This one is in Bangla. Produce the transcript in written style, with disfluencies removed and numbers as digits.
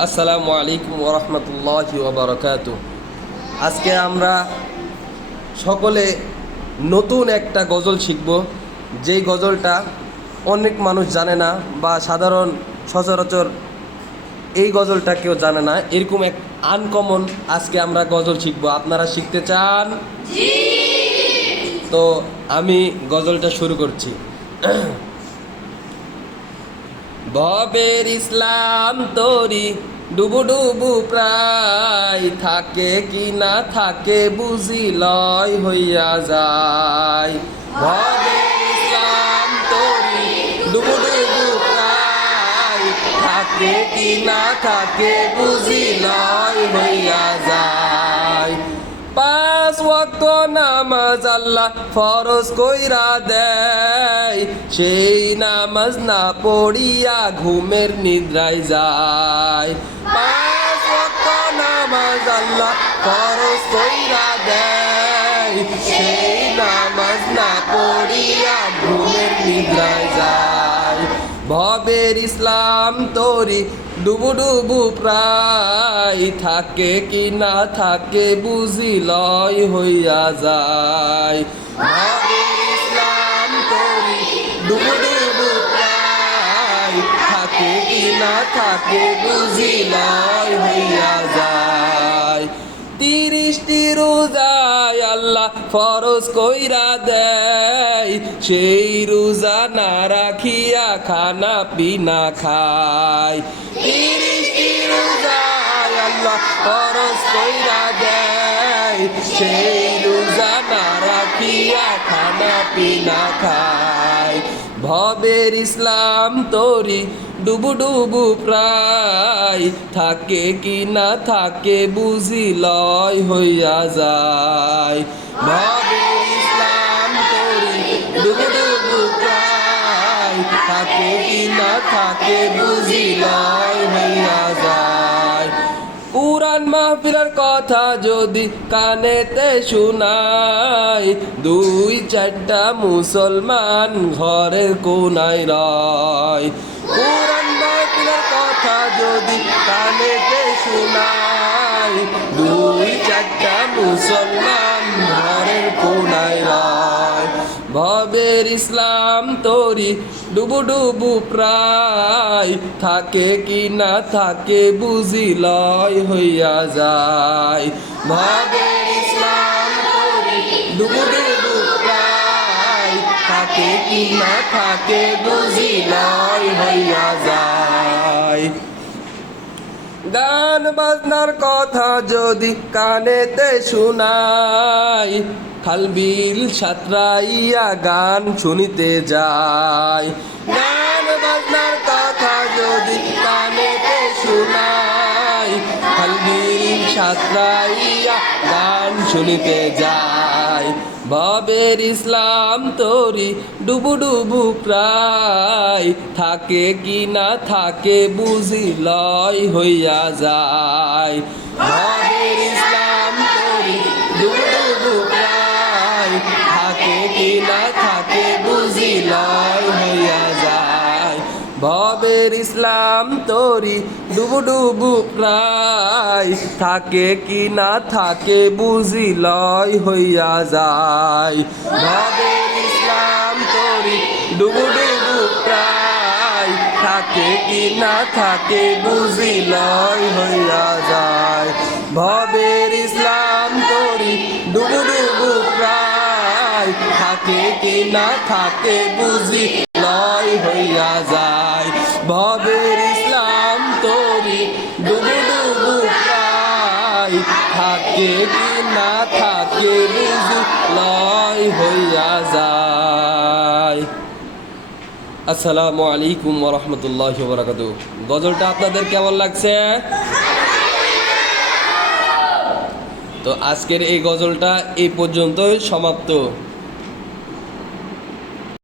আসসালামু আলাইকুম ওয়া রাহমাতুল্লাহি ওয়া বারাকাতুহু। আজকে আমরা সকলে নতুন একটা গজল শিখব, যেই গজলটা অনেক মানুষ জানে না বা সচরাচর এই গজলটা কেউ জানে না। এরকম এক আনকমন আজকে আমরা গজল শিখব। আপনারা শিখতে চান? তো আমি গজলটা শুরু করছি। ভবের ইসলাম তরি ডুবু ডুবু প্রায়, থাকে কি না থাকে বুঝি লয় হইয়া যায়। ভবের ইসলাম তরি ডুবু ডুবু প্রায়, থাকে কি না থাকে বুঝি লয় হইয়া যায়। পাঁচ ওয়াক্ত নামাজ আল্লাহ ফরজ কইরা দেয়, সেই নামাজ না পড়িয়া ঘুমের নিদ্রায় যায়। পাঁচ ওয়াক্ত নামাজ আল্লাহ ফরজ কইরা দেয়, সেই নামাজ না পড়িয়া ঘুমের নিদ্রায় যায়। ভবের ইসলাম তরি ডুবু ডুবু প্রায়, থাকে কি না থাকে বুঝি লয় হইয়া যায়। ভবের ইসলাম তরি ডুবু ডুবু প্রায়, থাকে কি না থাকে বুঝি লয় হইয়া যায়। 30টি রোজায় আল্লাহ ফরজ কইরা দেয়, সেই রোজা না রাখিয়া খানা পিনা খায়। 30টি রোজায় আল্লাহ ফরজ কইরা দেয়, সেই রোজা না রাখিয়া খানা পিনা খায়। ভবের ইসলাম তরি ডুবু ডুবু প্রায়, থাকে কি না থাকে বুঝি লয় হইয়া যায়। ভবের ইসলাম তরি ডুবু ডুবু প্রায়, থাকে কি না থাকে বুঝি লয় হইয়া যায়। কুরআন মাহফিলের কথা যদি কানেতে শুনাই, 2-4টা মুসলমান ঘরের কোনায় রয়। কুরআন মাহফিলের কথা যদি কানেতে শুনাই, 2-4টা মুসলমান ঘরের কোনায় রয়। ভবের ইসলাম তরি ডুবু ডুবু প্রায়, থাকে কি না থাকে বুঝি লয় হইয়া যায়। ভবের ইসলাম তরি ডুবু ডুবু প্রায়, থাকে কি না থাকে বুঝি লয় হইয়া যায়। গান বাজনার কথা যদি কানেতে শুনাই, খাল বিল সাঁতরাইয়া গান শুনিতে যায়। গান বাজনার কথা যদি কানেতে শুনাই, খাল বিল সাঁতরাইয়া গান শুনিতে যায়। ভবের ইসলাম তরি ডুবু ডুবু প্রায়, থাকে কি না থাকে বুঝি লয় হইয়া যায়। ভবের ইসলাম তরি ডুবু ডুবু প্রায়, থাকে কি না থাকে বুঝি লয় হইয়া যায়। ভবের ইসলাম তরি ডুবু ডুবু প্রায়, থাকে কি না থাকে বুঝি লয় হইয়া যায়। ভবের ইসলাম তরি ডুবু ডুবু প্রায়, থাকে কি না থাকে বুঝি লয় হইয়া যায়। ভবের ইসলাম তরি ডুবু ডুবু প্রায়, থাকে কি না থাকে বুঝি লয় হইয়া যায়। ভবের ইসলাম তরি ডুবু ডুবু প্রায়, থাকে কি না থাকে বুঝি লয় হইয়া যায়। আসসালামু আলাইকুম ওয়া রাহমাতুল্লাহি ওয়া বারাকাতুহু। গজলটা আপনাদের কেমন লাগছে? তো আজকের এই গজলটা এই পর্যন্তই সমাপ্ত।